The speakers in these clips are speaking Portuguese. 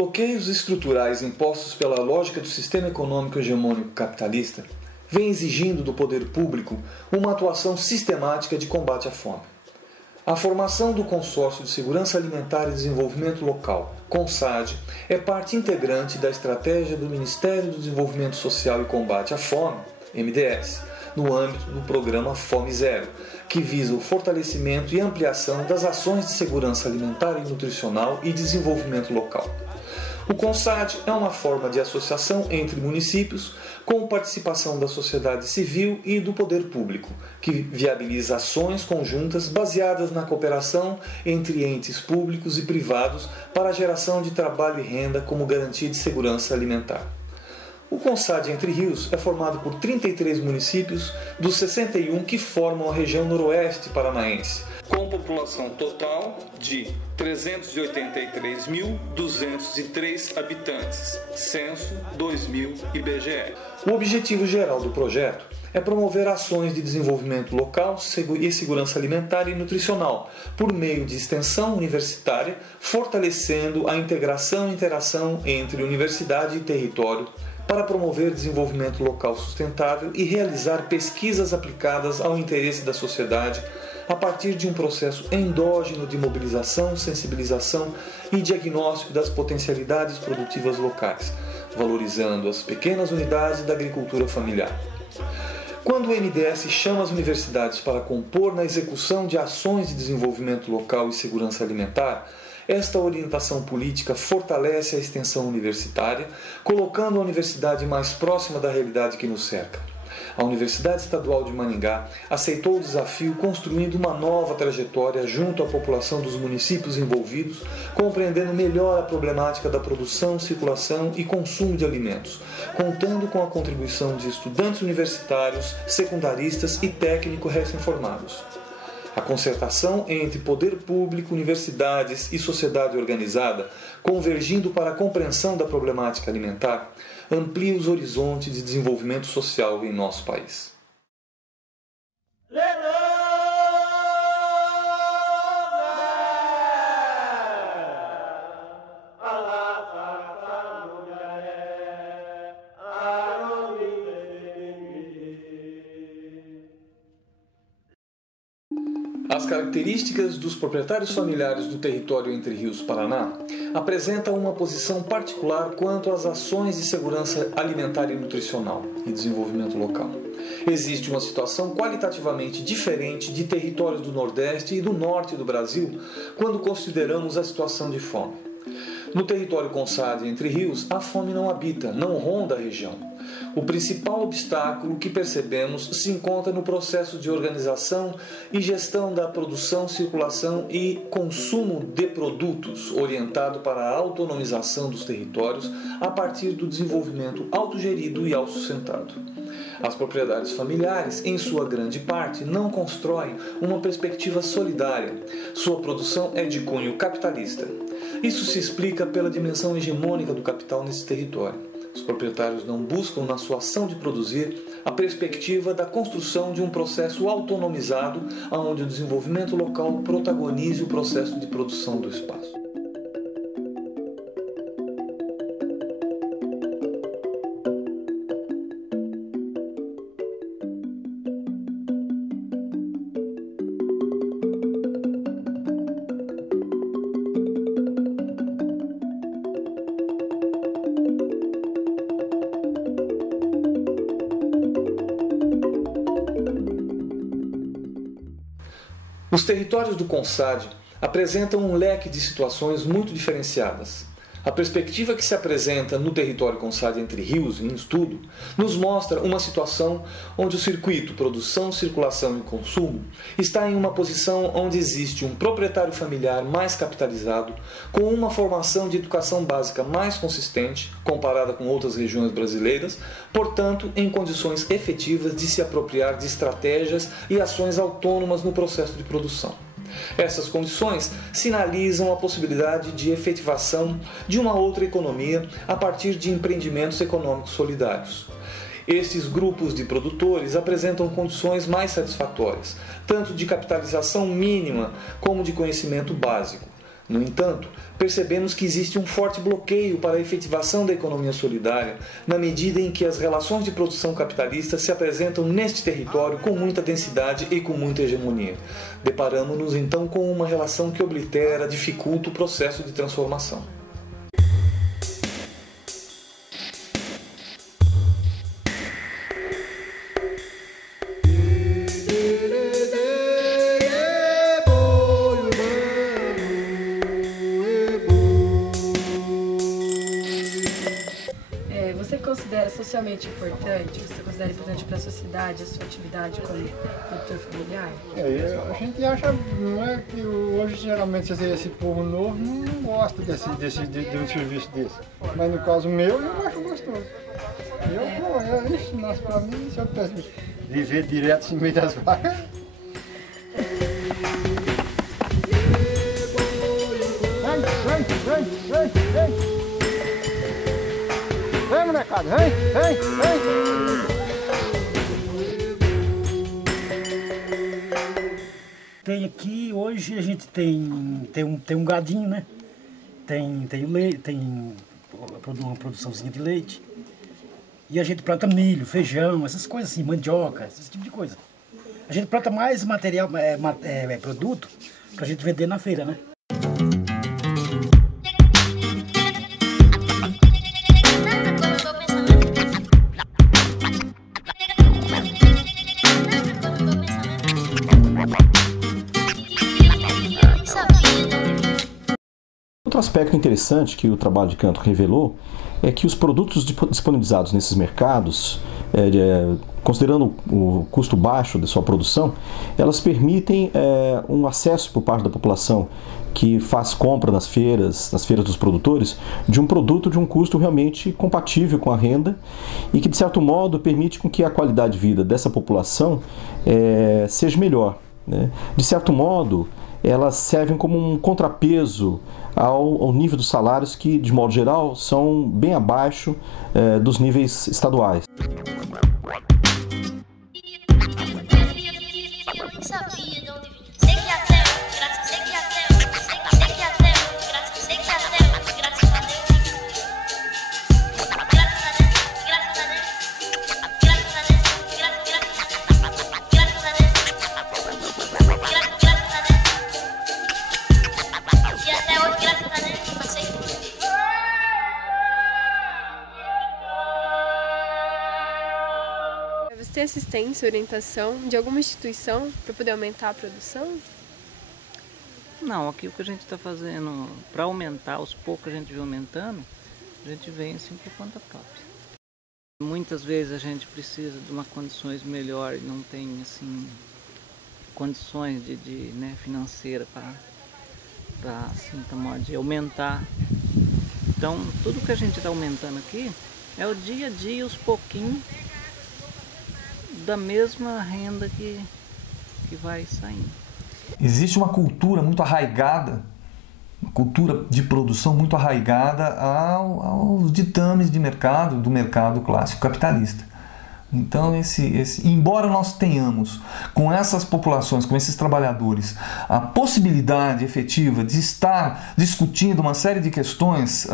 bloqueios estruturais impostos pela lógica do sistema econômico hegemônico capitalista vêm exigindo do poder público uma atuação sistemática de combate à fome. A formação do Consórcio de Segurança Alimentar e Desenvolvimento Local, CONSAD, é parte integrante da estratégia do Ministério do Desenvolvimento Social e Combate à Fome, MDS, no âmbito do programa Fome Zero, que visa o fortalecimento e ampliação das ações de segurança alimentar e nutricional e desenvolvimento local. O CONSAD é uma forma de associação entre municípios com participação da sociedade civil e do poder público, que viabiliza ações conjuntas baseadas na cooperação entre entes públicos e privados para a geração de trabalho e renda como garantia de segurança alimentar. O CONSAD Entre Rios é formado por 33 municípios dos 61 que formam a região noroeste paranaense, com população total de 383.203 habitantes, censo 2000 IBGE. O objetivo geral do projeto é promover ações de desenvolvimento local e segurança alimentar e nutricional, por meio de extensão universitária, fortalecendo a integração e interação entre universidade e território, para promover desenvolvimento local sustentável e realizar pesquisas aplicadas ao interesse da sociedade a partir de um processo endógeno de mobilização, sensibilização e diagnóstico das potencialidades produtivas locais, valorizando as pequenas unidades da agricultura familiar. Quando o MDS chama as universidades para compor na execução de ações de desenvolvimento local e segurança alimentar, esta orientação política fortalece a extensão universitária, colocando a universidade mais próxima da realidade que nos cerca. A Universidade Estadual de Maringá aceitou o desafio construindo uma nova trajetória junto à população dos municípios envolvidos, compreendendo melhor a problemática da produção, circulação e consumo de alimentos, contando com a contribuição de estudantes universitários, secundaristas e técnicos recém-formados. A concertação entre poder público, universidades e sociedade organizada, convergindo para a compreensão da problemática alimentar, amplia os horizontes de desenvolvimento social em nosso país. As características dos proprietários familiares do território Entre Rios, Paraná, apresentam uma posição particular quanto às ações de segurança alimentar e nutricional e desenvolvimento local. Existe uma situação qualitativamente diferente de territórios do Nordeste e do Norte do Brasil quando consideramos a situação de fome. No território CONSAD Entre Rios, a fome não habita, não ronda a região. O principal obstáculo que percebemos se encontra no processo de organização e gestão da produção, circulação e consumo de produtos, orientado para a autonomização dos territórios a partir do desenvolvimento autogerido e autossustentado. As propriedades familiares, em sua grande parte, não constroem uma perspectiva solidária. Sua produção é de cunho capitalista. Isso se explica pela dimensão hegemônica do capital nesse território. Os proprietários não buscam, na sua ação de produzir, a perspectiva da construção de um processo autonomizado, onde o desenvolvimento local protagonize o processo de produção do espaço. Os territórios do CONSAD apresentam um leque de situações muito diferenciadas. A perspectiva que se apresenta no território CONSAD Entre Rios, em estudo, nos mostra uma situação onde o circuito produção, circulação e consumo está em uma posição onde existe um proprietário familiar mais capitalizado, com uma formação de educação básica mais consistente, comparada com outras regiões brasileiras, portanto, em condições efetivas de se apropriar de estratégias e ações autônomas no processo de produção. Essas condições sinalizam a possibilidade de efetivação de uma outra economia a partir de empreendimentos econômicos solidários. Estes grupos de produtores apresentam condições mais satisfatórias, tanto de capitalização mínima como de conhecimento básico, No entanto, percebemos que existe um forte bloqueio para a efetivação da economia solidária, na medida em que as relações de produção capitalista se apresentam neste território com muita densidade e com muita hegemonia. Deparamos-nos então com uma relação que oblitera, dificulta o processo de transformação. Você considera socialmente importante? Você considera importante para a sociedade a sua atividade como produtor familiar? A gente acha, não é que hoje geralmente esse povo novo não gosta de um serviço desse. Mas no caso meu, eu acho gostoso. Isso nasce para mim, se eu pudesse viver direto no meio das vacas. Vem! Vem, molecada, vem! Tem aqui, hoje a gente tem um gadinho, né? Tem o leite, tem uma produçãozinha de leite. E a gente planta milho, feijão, essas coisas assim, mandioca, esse tipo de coisa. A gente planta mais material, produto, pra gente vender na feira, né? Outro aspecto interessante que o trabalho de Canto revelou é que os produtos disponibilizados nesses mercados, considerando o custo baixo de sua produção, elas permitem um acesso por parte da população que faz compra nas feiras dos produtores, de um produto de um custo realmente compatível com a renda e que, de certo modo, permite com que a qualidade de vida dessa população seja melhor, né? De certo modo, elas servem como um contrapeso ao nível dos salários que, de modo geral, são bem abaixo dos níveis estaduais. Você tem assistência, orientação de alguma instituição para poder aumentar a produção? Não, aqui o que a gente está fazendo para aumentar, aos poucos a gente vem aumentando, a gente vem assim por conta própria. Muitas vezes a gente precisa de uma condições melhor e não tem assim condições né, financeira para assim, de aumentar. Então tudo que a gente está aumentando aqui é o dia a dia, os pouquinhos da mesma renda que vai saindo. Existe uma cultura muito arraigada, uma cultura de produção muito arraigada aos ditames de mercado, do mercado clássico capitalista. Então, embora nós tenhamos com essas populações, com esses trabalhadores, a possibilidade efetiva de estar discutindo uma série de questões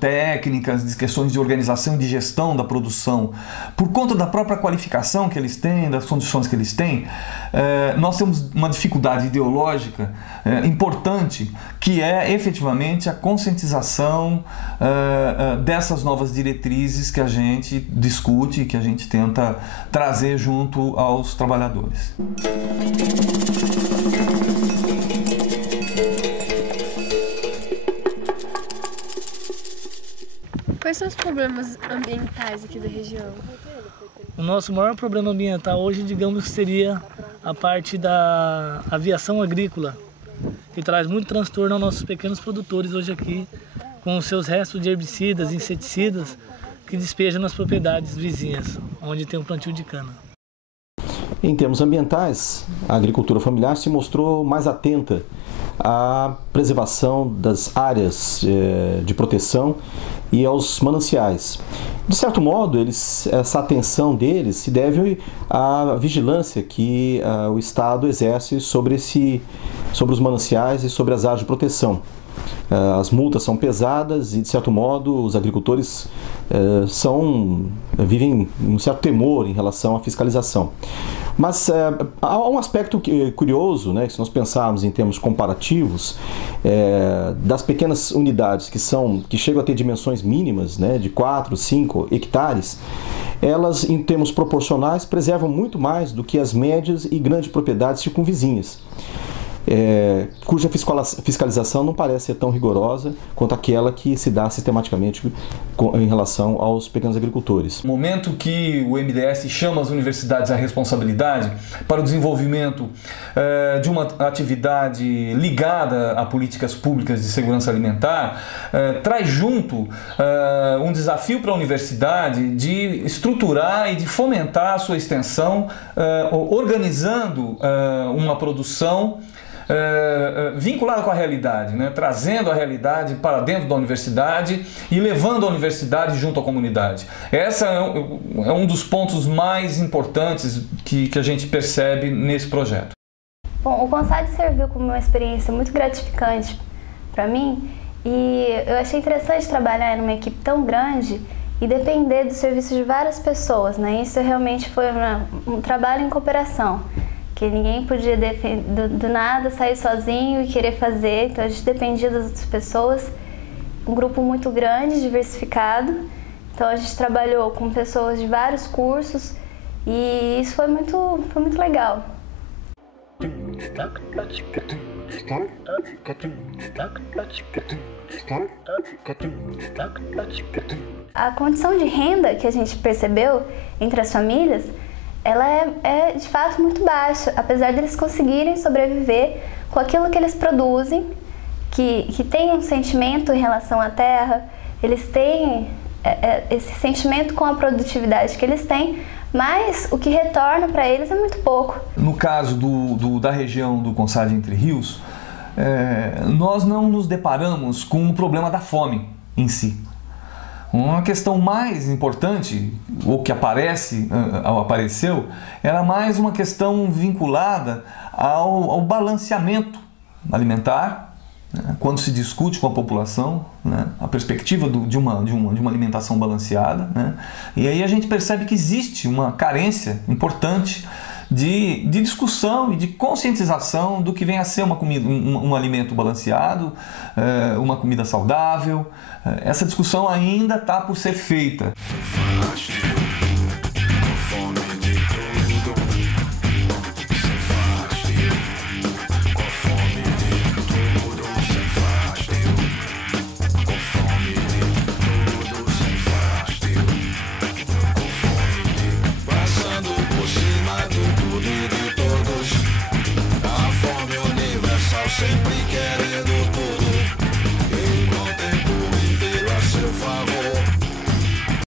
técnicas, de questões de organização e de gestão da produção, por conta da própria qualificação que eles têm, das condições que eles têm, nós temos uma dificuldade ideológica importante, que é efetivamente a conscientização dessas novas diretrizes que a gente discute e que a gente tenta trazer junto aos trabalhadores. Quais são os problemas ambientais aqui da região? O nosso maior problema ambiental hoje, digamos, seria a parte da aviação agrícola, que traz muito transtorno aos nossos pequenos produtores hoje aqui, com os seus restos de herbicidas, inseticidas, que despejam nas propriedades vizinhas, onde tem um plantio de cana. Em termos ambientais, a agricultura familiar se mostrou mais atenta à preservação das áreas de proteção e aos mananciais. De certo modo, essa atenção deles se deve à vigilância que o Estado exerce sobre os mananciais e sobre as áreas de proteção. As multas são pesadas e, de certo modo, os agricultores vivem um certo temor em relação à fiscalização. Mas há um aspecto curioso, né, que se nós pensarmos em termos comparativos, das pequenas unidades que chegam a ter dimensões mínimas, né, de 4, 5 hectares, elas, em termos proporcionais, preservam muito mais do que as médias e grandes propriedades circunvizinhas, cuja fiscalização não parece ser tão rigorosa quanto aquela que se dá sistematicamente em relação aos pequenos agricultores. No momento que o MDS chama as universidades à responsabilidade para o desenvolvimento de uma atividade ligada a políticas públicas de segurança alimentar, traz junto um desafio para a universidade de estruturar e de fomentar a sua extensão, organizando uma produção vinculada com a realidade, né? Trazendo a realidade para dentro da universidade e levando a universidade junto à comunidade. Esse é um dos pontos mais importantes que a gente percebe nesse projeto. Bom, o CONSAD serviu como uma experiência muito gratificante para mim e eu achei interessante trabalhar numa equipe tão grande e depender do serviço de várias pessoas, né? Isso realmente foi um trabalho em cooperação. Que ninguém podia do nada sair sozinho e querer fazer, então a gente dependia das outras pessoas, um grupo muito grande, diversificado, então a gente trabalhou com pessoas de vários cursos e isso foi muito legal. A condição de renda que a gente percebeu entre as famílias, ela é de fato muito baixa, apesar deles conseguirem sobreviver com aquilo que eles produzem, que tem um sentimento em relação à terra, eles têm esse sentimento com a produtividade que eles têm, mas o que retorna para eles é muito pouco. No caso da região do CONSAD Entre Rios, nós não nos deparamos com o problema da fome em si. Uma questão mais importante, ou que apareceu, era mais uma questão vinculada ao balanceamento alimentar, né? Quando se discute com a população, né? A perspectiva de uma alimentação balanceada, né? E aí a gente percebe que existe uma carência importante de discussão e de conscientização do que vem a ser um alimento balanceado, uma comida saudável. Essa discussão ainda está por ser feita.